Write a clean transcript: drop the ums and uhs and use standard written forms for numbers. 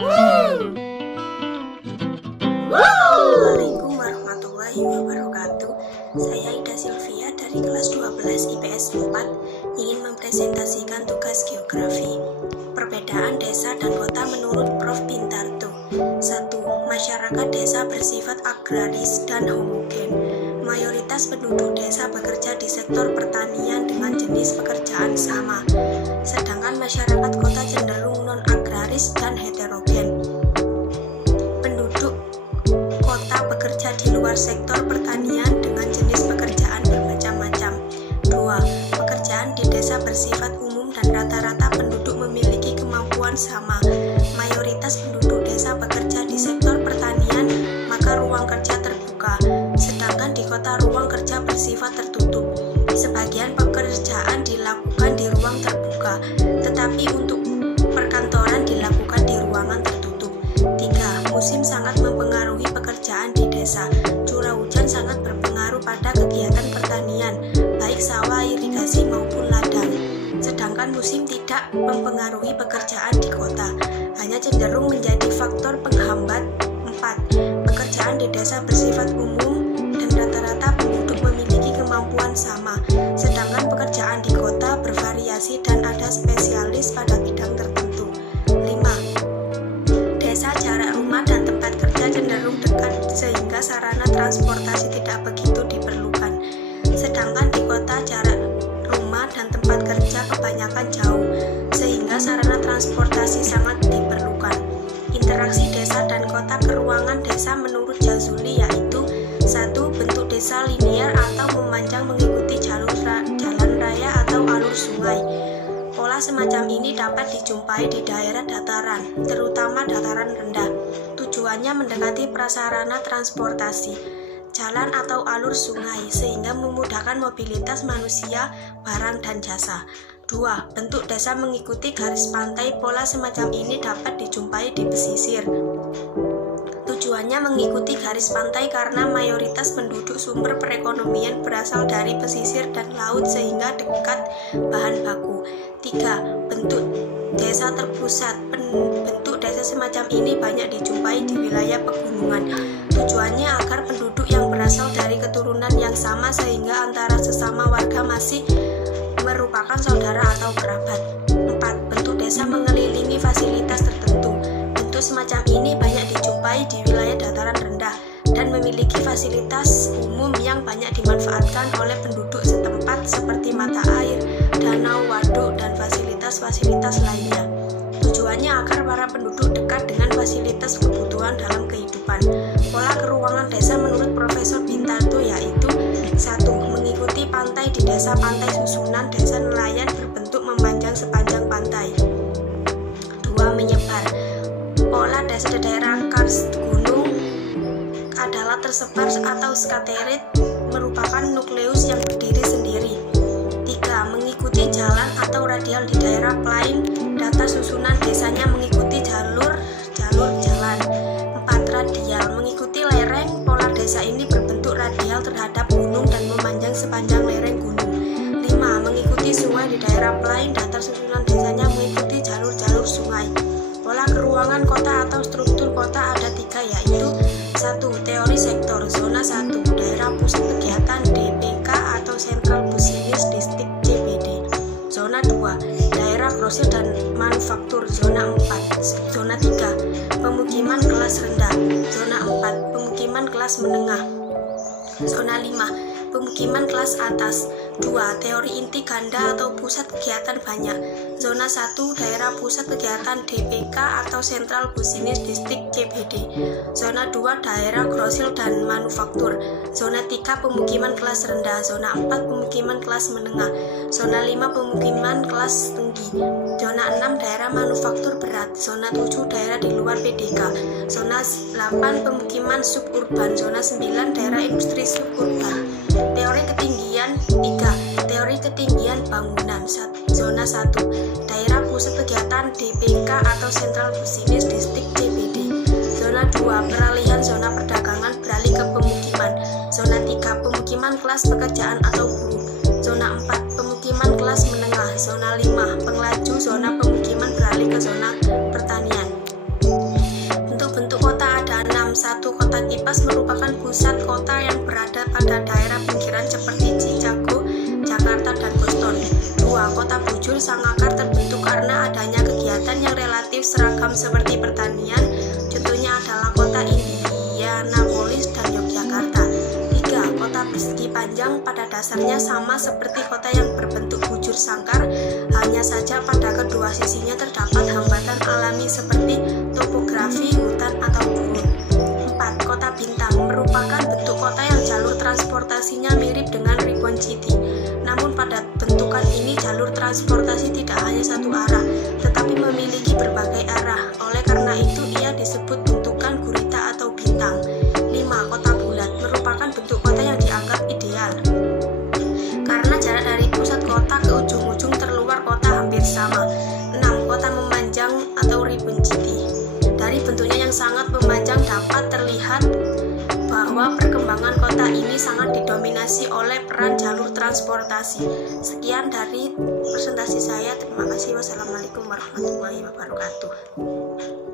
Assalamualaikum warahmatullahi wabarakatuh. Saya Ida Sylvia dari kelas 12 IPS 4 ingin mempresentasikan tugas geografi. Perbedaan desa dan kota menurut Prof. Bintarto. 1. Masyarakat desa bersifat agraris dan homogen. Mayoritas penduduk desa bekerja di sektor pertanian dengan jenis pekerjaan sama, sedangkan masyarakat kota cenderung non-agraris dan heterogen. Penduduk kota bekerja di luar sektor pertanian dengan jenis pekerjaan bermacam-macam. 2. Pekerjaan di desa bersifat umum dan rata-rata penduduk memiliki kemampuan sama. Mayoritas penduduk desa bekerja di sektor pertanian, maka ruang kerja terbuka, sedangkan di kota ruang kerja bersifat tertutup. Sebagian pekerjaan dilakukan di ruang terbuka, tetapi untuk perkantoran dilakukan di ruangan tertutup. 3. Musim sangat mempengaruhi pekerjaan di desa. Curah hujan sangat berpengaruh pada kegiatan pertanian, baik sawah, irigasi maupun ladang. Sedangkan musim tidak mempengaruhi pekerjaan di kota, hanya cenderung menjadi faktor penghambat. 4. Pekerjaan di desa bersifat umum dan rata-rata penduduk memiliki kemampuan sama, sedangkan pekerjaan di kota bervariasi dan ada spesialis pada bidang tertentu. 5. Desa jarak rumah dan tempat kerja cenderung dekat sehingga sarana transportasi tidak begitu diperlukan, sedangkan di kota jarak rumah dan tempat kerja kebanyakan jauh sehingga sarana transportasi sangat diperlukan. Interaksi desa dan kota keuangan desa menurut Jazuli yaitu 1. Bentuk desa linier atau memanjang mengikuti jalan raya atau alur sungai. Pola semacam ini dapat dijumpai di daerah dataran, terutama dataran rendah. Tujuannya mendekati prasarana transportasi, jalan atau alur sungai, sehingga memudahkan mobilitas manusia, barang, dan jasa. 2. Bentuk desa mengikuti garis pantai. Pola semacam ini dapat dijumpai di pesisir. Tujuannya mengikuti garis pantai karena mayoritas penduduk sumber perekonomian berasal dari pesisir dan laut sehingga dekat bahan baku. 3. Bentuk desa terpusat. Bentuk desa semacam ini banyak dijumpai di wilayah pegunungan. Tujuannya agar penduduk yang berasal dari keturunan yang sama sehingga antara sesama warga masih merupakan saudara atau kerabat. 4. Bentuk desa mengelilingi fasilitas tertentu. Bentuk semacam ini banyak dijumpai di wilayah dataran rendah dan memiliki fasilitas umum yang banyak dimanfaatkan oleh penduduk setempat seperti mata air, danau, waduk, dan fasilitas-fasilitas lainnya. Tujuannya agar para penduduk dekat dengan fasilitas kebutuhan dalam kehidupan. Pola keruangan desa menurut Profesor Bintarto yaitu 1. Mengikuti pantai di desa. Pantai susunan desa nelayan berbentuk memanjang sepanjang pantai. 2. Menyebar. Pola desa di daerah karst gunung adalah tersebar atau skaterit, merupakan nukleus yang berdiri sendiri. 3. Mengikuti jalan atau radial di daerah plain. Data susunan desanya mengikuti jalur jalan. 4. Radial. Mengikuti lereng. Pola desa ini berbentuk radial terhadap gunung dan memanjang sepanjang lereng gunung. 5. Mengikuti sungai di daerah plain. Data susunan desanya mengikuti jalur-jalur sungai. Pola keruangan kota atau struktur kota ada 3 yaitu 1. Teori sektor. Zona 1. Daerah pusat kegiatan DPK atau Central Business District CBD. Zona 2. Daerah grosir dan manufaktur. Zona 4. Zona 3. Pemukiman kelas rendah. Zona 4. Pemukiman kelas menengah. Zona 5. Pemukiman kelas atas. 2. Teori inti ganda atau pusat kegiatan banyak. Zona 1. Daerah pusat kegiatan DPK atau Central Business District CBD. Zona 2. Daerah grosir dan manufaktur. Zona 3. Pemukiman kelas rendah. Zona 4. Pemukiman kelas menengah. Zona 5. Pemukiman kelas tinggi. Zona 6. Daerah manufaktur berat. Zona 7. Daerah di luar PDK. Zona 8. Pemukiman suburban. Zona 9. Daerah industri suburban. Teori ketinggian 3. Teori ketinggian bangunan. Zona 1. Daerah pusat kegiatan DPK atau Central Business District CBD. Zona 2. Peralihan zona perdagangan beralih ke pemukiman. Zona 3. Pemukiman kelas pekerjaan atau buruh. Zona 4. Pemukiman kelas menengah. Zona 5. Pengelaju. Zona pemukiman beralih ke zona pertanian. Anambas merupakan pusat kota yang berada pada daerah pinggiran seperti Chicago, Jakarta, dan Boston. 2. Kota bujur Sangakar terbentuk karena adanya kegiatan yang relatif seragam seperti pertanian, contohnya adalah kota Indianapolis dan Yogyakarta. 3. Kota persegi panjang pada dasarnya sama seperti kota yang berbentuk bujur sangkar, hanya saja pada kedua sisinya terdapat hambatan alami seperti topografi, hutan, atau gunung. 4. Kota bintang merupakan bentuk kota yang jalur transportasinya mirip dengan Ribbon City. Namun pada bentukan ini jalur transportasi tidak hanya satu arah, tetapi memiliki berbagai arah. Oleh karena itu ia disebut bentukan gurita atau bintang. 5. Kota bulat merupakan bentuk kota yang dianggap ideal karena jarak dari pusat kota ke ujung-ujung terluar kota hampir sama. 6. Kota memanjang atau Ribbon City. Dari bentuknya yang sangat memanjang dapat terlihat bahwa perkembangan kota ini sangat didominasi oleh peran jalur transportasi. Sekian dari presentasi saya. Terima kasih. Wassalamualaikum warahmatullahi wabarakatuh.